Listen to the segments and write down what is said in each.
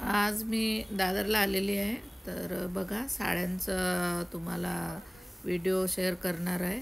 आज मी दादरला आलेली आहे, तर बघा साड्यांचा तुम्हाला व्हिडिओ शेअर करणार आहे.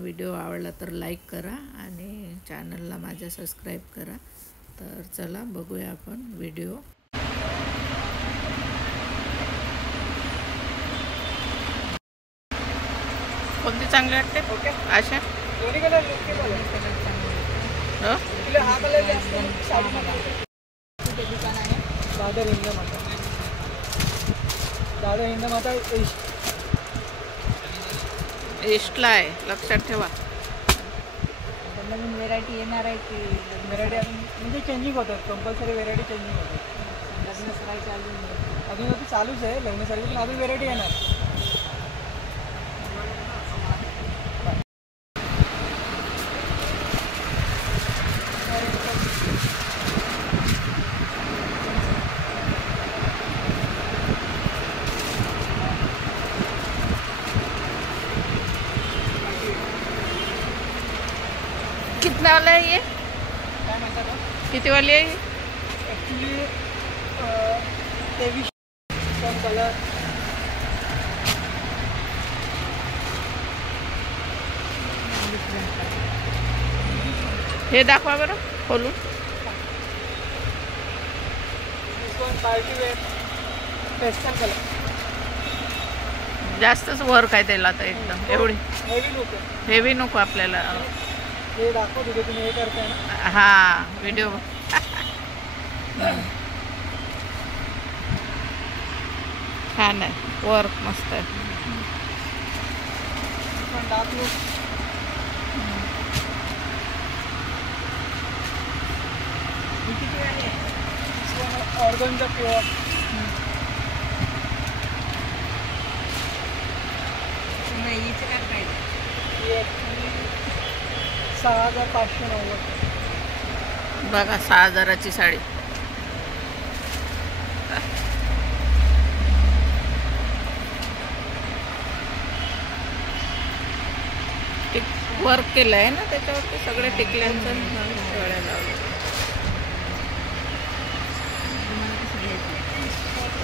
व्हिडिओ आवडला तर लाईक करा आणि चॅनलला माझ्या सबस्क्राईब करा. तर चला बघूया आपण व्हिडिओ. कोणती चांगली वाटते? अशा दोन्ही कलर हा कलर जास्त दुकान आहे. दादर हिंदमाता, दादर हिंदमाता ईस्टला आहे, लक्षात ठेवा. नवीन व्हेरायटी येणार आहे की व्हेरायटी म्हणजे चेंजिंग होतात, कंपल्सरी व्हेरायटी चेंजिंग होतात. लग्न सराई अजून चालूच आहे लग्न सराई, पण अजून व्हेरायटी येणार. कितना वाला है ये? काय म्हणतात किती वाली आहे? Actually 23 colour. हे दाखवा बरं खोलून. Party wear pastel colour. जास्तच वर्क आहे त्याला तर एकदम. एवढी हेवी लुक आहे. हेवी नको आपल्याला. हे दाखवत होते तुम्ही, हे करताय ना. हा व्हिडिओ. छान आहे, वर्क मस्त आहे. पण डार्क लुक. किती आहे? ऑर्गनचा प्युअर. हिचं काय प्राईस? 6590. बघा 6000ची साडी. वर्क केलं आहे ना त्याच्यावरती, सगळे टिकल्यांचं सगळ्या लावलं.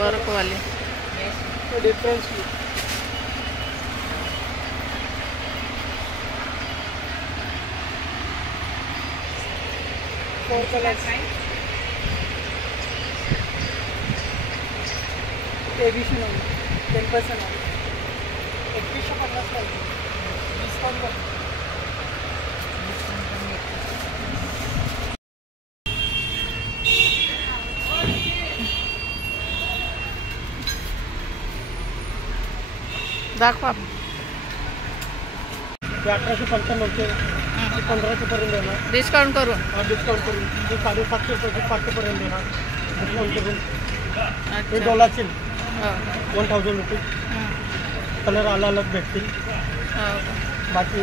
वर्कवाले डिफरन्स. 4 कलर्स. 10% 2150 डिस्काउंट. दाखवा. 1895 1500 पर्यंत देणार. डिस्काउंट करून. डिस्काउंट करून 750 रुपये 500 पर्यंत देणार. डिस्काउंट करून. हे अच्छा. डॉलरचे हो. 1000 रुपये. कलर अलग अलग भेटतील. हो. बाकी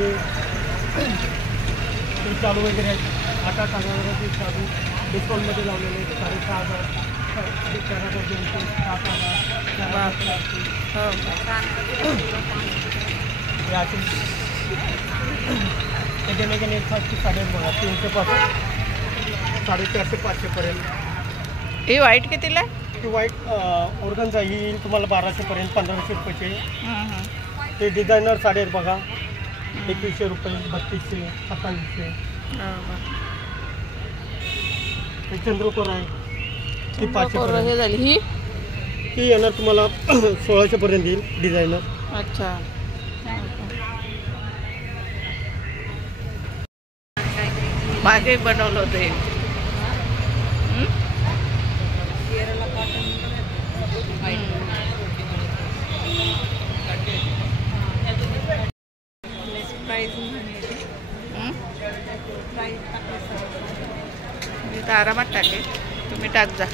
चालू वगैरे आहेत. 8,000 चालू डिस्काउंटमध्ये लावलेले 6,500, 4,200, 7,000. हो. त्याच्यामध्ये एक फास्टची साड्या बघा 300 पासून 450 500 पर्यंत. ही व्हाईट कितीला आहे? ती व्हाईट ऑर्गनचा येईल तुम्हाला 1200 पर्यंत, 1500 रुपयाचे. ते डिझायनर साड्या आहेत बघा 2100 रुपये, 3200, 2700. हे चंद्रकोर आहे, ती 500 पर्यंत. हे झाली ही येणार तुम्हाला 1600 पर्यंत येईल डिझायनर. अच्छा. मागे बनवलं होतं हे. मी तर आरामात टाके, तुम्ही टाक जा.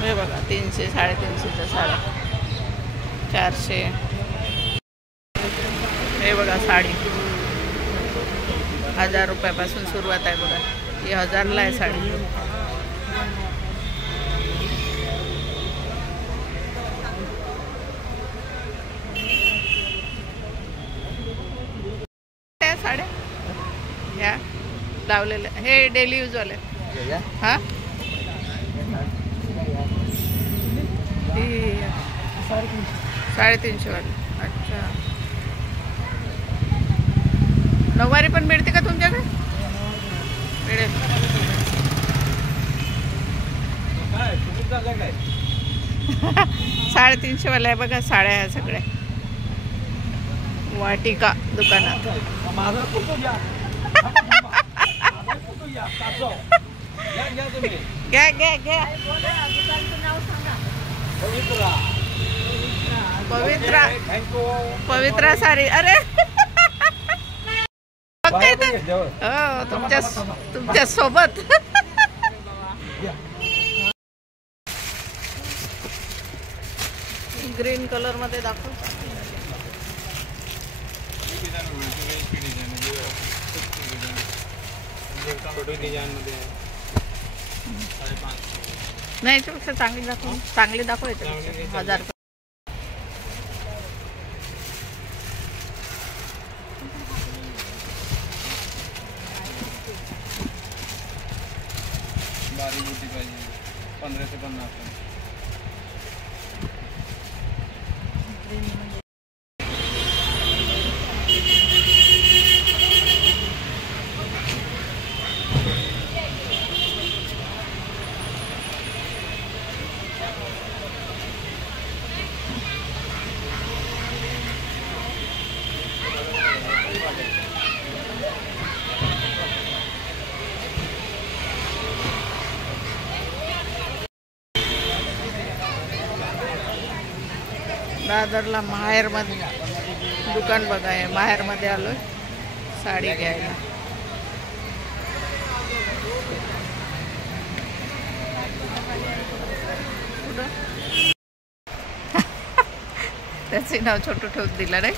हे बघा 300 350च्या साड्या, 400. हे बघा साडी 1000 रुपयापासून सुरुवात आहे बघा. ही 1000ला आहे साडी. साड्या ह्या लावलेल्या, हे डेली यूज वाले. हा 350 वाले. अच्छा, नऊवारी पण मिळते का तुमच्याकडे? मिळेल. 350 वाल्या आहे बघा साड्या ह्या सगळ्या. वाटिका दुकानात. घ्या घ्या घ्या. पवित्रा, पवित्रा साडी. अरे हो, तुमच्या सोबत. ग्रीन कलर मध्ये दाखव. नाही याच्यापेक्षा चांगली दाखव, चांगली दाखव. याच्यापेक्षा 1000. बारीक बुटी पाहिजे 15 ते 50. दादरला माहेरमध्ये दुकान बघाय, माहेरमध्ये आलोय साडी घ्यायला. त्याचे नाव छोटं ठेवून दिलं नाही.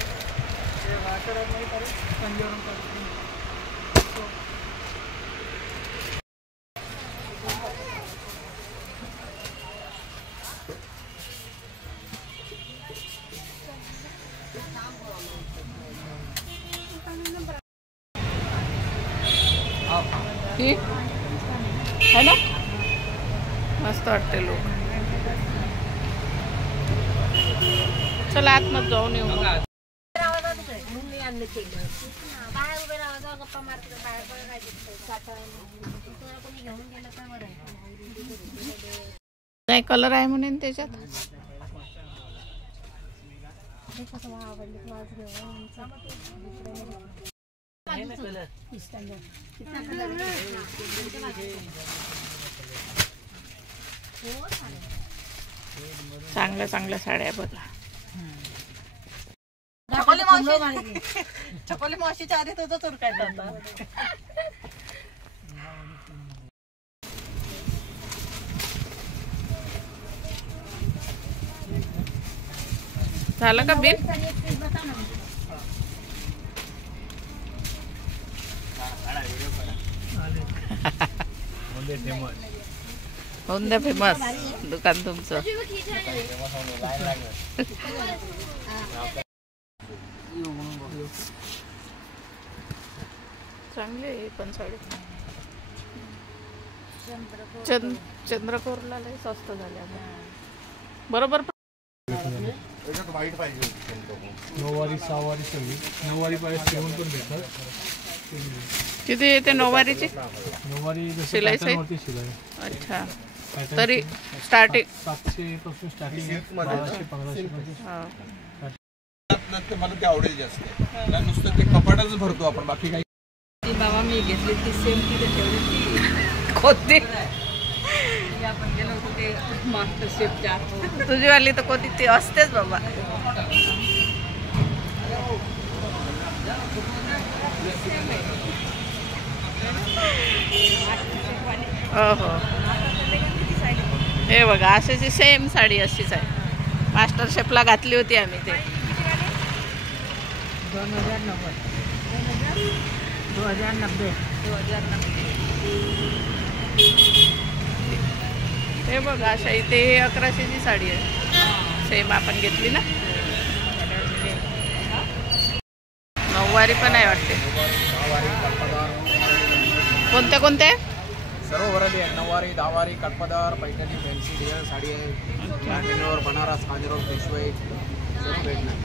है ना, मस्त वाटते. लोक चला आतमध्ये जाऊन येऊ. नाही कलर आहे म्हणून त्याच्यात. चांगल्या चांगल्या साड्या बघा. चकोली मावशीच्या आधी तुझं चूर काय होता. झालं का बिल? होंद्या फेमस दुकान तुमचं. चांगली आहे पण साडी. चंद्रकोरला लय स्वस्त झाल्या बरोबर. वाईट पाहिजे. नऊवारी 6 वारी सगळी. नऊवारी पाहिजे सेवन पण भेटतात. किती येते नऊवारीची? नऊवारी शिलाई शिलाई. अच्छा, तरी स्टार्टिंग 700 पासून स्टार्टिंग आहे. 1200-1500. मला ते आवडेल जास्त. नुसतं ते कपाटाच भरतो आपण, बाकी काही. बाबा मी घेतली ती सेम तिथे ठेवली ती कोणती? आपण गेलो होतो ते मास्टर शेफच्या. तुझी वाली तर कोणती ती असतेच बाबा. हो, हे बघा अशीची सेम साडी अशीच आहे. मास्टर शेफला घातली होती आम्ही. ते 2090. हे बघा अशा इथे 1100ची साडी आहे. सेम आपण घेतली ना. नऊवारी पण आहे वाटते. कोणत्या कोणत्या सर्व व्हरायटी आहे. नऊवारी, दहावारी, कटपदार, पैठणी, फॅन्सी डिझाईन साडी आहे. कॅन्टीनवर बनारस, कांजीवरम, पेशवाई सर्व भेटणार.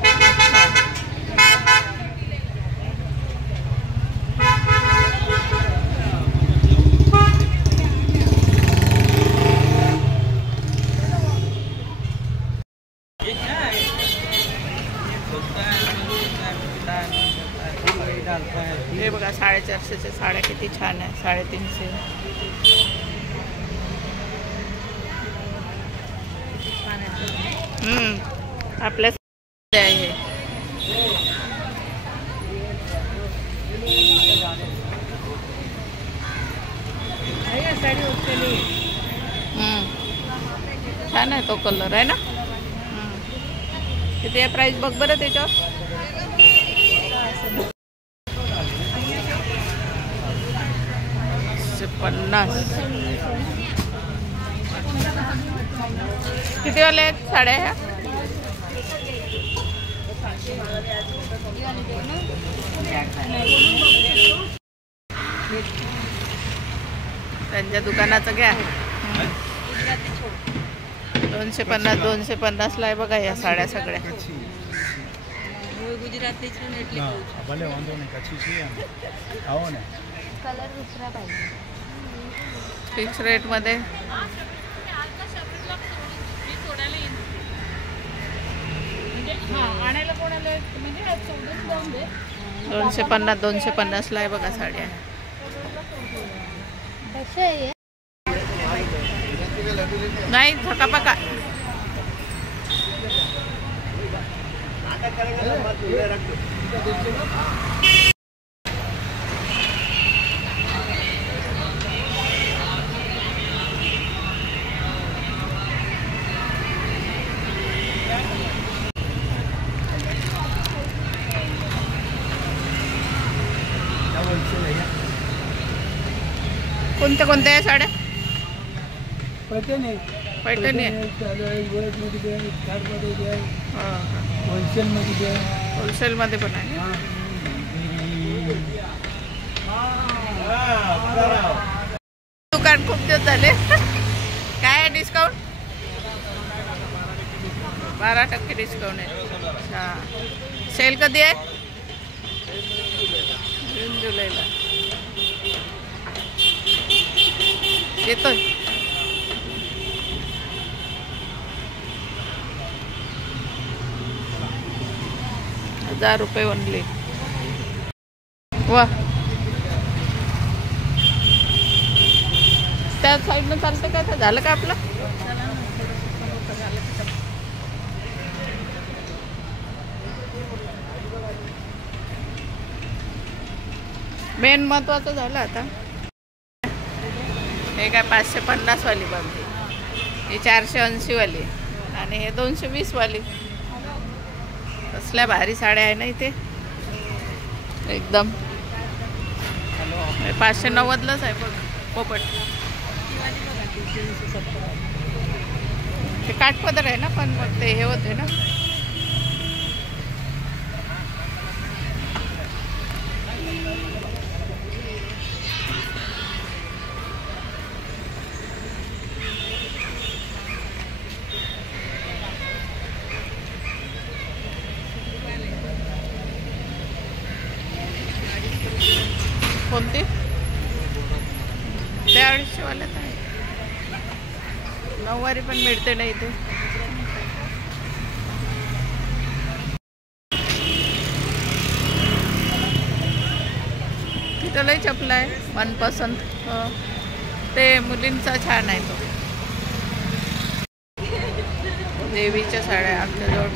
हे बघा 450च्या साड्या किती छान आहे. 350. आपल्या आहे छान आहे. तो कलर आहे ना. किती आहे प्राइस बघ बरं त्याच्यावर. 50. किती वाले आहेत साड्या ह्या. त्यांच्या दुकानाचं घ्या. 250 250 ला आहे बघा या साड्या सगळ्या. फिक्स रेट मध्ये. दोनशे 250 ला आहे बघा साड्या. नाही थकापका. कोणत्या कोणत्या आहे साड्या. पैठणी होलसेलमध्ये पण आहे. दुकान खूप दिवस झाले. काय आहे डिस्काउंट. 12% डिस्काउंट आहे. अच्छा. सेल कधी आहे. जून जुलैला येतोय. 1000 रुपये ओनली. वा त्या साईडनं चालतं का. झालं का आपलं. मेन महत्वाचं झालं आता. हे काय 550 वाली बघते. ही 480 वाली आणि हे 220 वाली. कसल्या भारी साड्या आहे ना इथे एकदम. 590लाच आहे बघ पोपट. ते काठपदर आहे ना पण मग ते हे होते ना. कोणती. ते 250 वाल्यात आहे. नऊवारी पण मिळते ना इथे. तिथं लई चपला आहे मनपसंत. ते मुलींचा छान आहे तो. देवीच्या साड्या आमच्याजवळ